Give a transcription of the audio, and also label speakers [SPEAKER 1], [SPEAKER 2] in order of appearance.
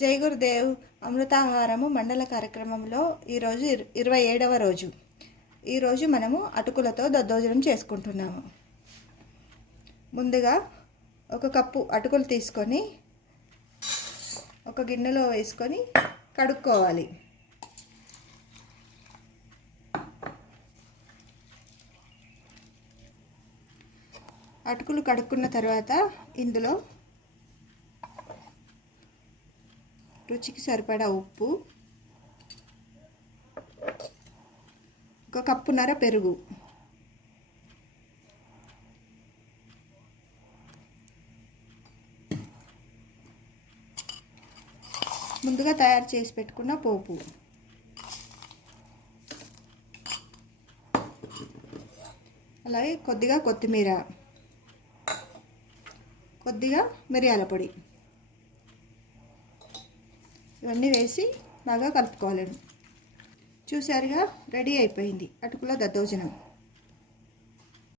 [SPEAKER 1] జై గురుదేవ్ అమృతాహారము మండల కార్యక్రమంలో ఈరోజు ఇరవై ఏడవ రోజు. ఈరోజు మనము అటుకులతో దద్దోజనం చేసుకుంటున్నాము. ముందుగా ఒక కప్పు అటుకులు తీసుకొని ఒక గిన్నెలో వేసుకొని కడుక్కోవాలి. అటుకులు కడుక్కున్న తర్వాత ఇందులో రుచికి సరిపడా ఉప్పు. ఒక కప్పున్నర పెరుగు. ముందుగా తయారు చేసి పెట్టుకున్న పోపు. అలాగే కొద్దిగా కొత్తిమీర. కొద్దిగా మిరియాల పొడి. ఇవన్నీ వేసి బాగా కలుపుకోవాలండి. చూసారుగా రెడీ అయిపోయింది. అటుకుల దద్దోజనం.